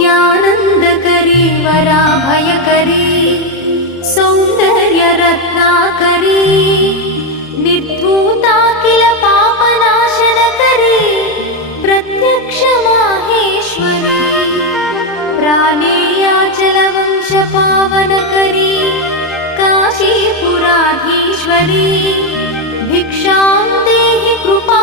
नित्यानन्दकरी वराभयकरी सौन्दर्यरत्नाकरी निर्धूताखिल पापनाशनकरी प्रत्यक्ष माहेश्वरी प्राणेयाचलवंशपावनकरी काशीपुराधीश्वरी भिक्षां देहि कृपा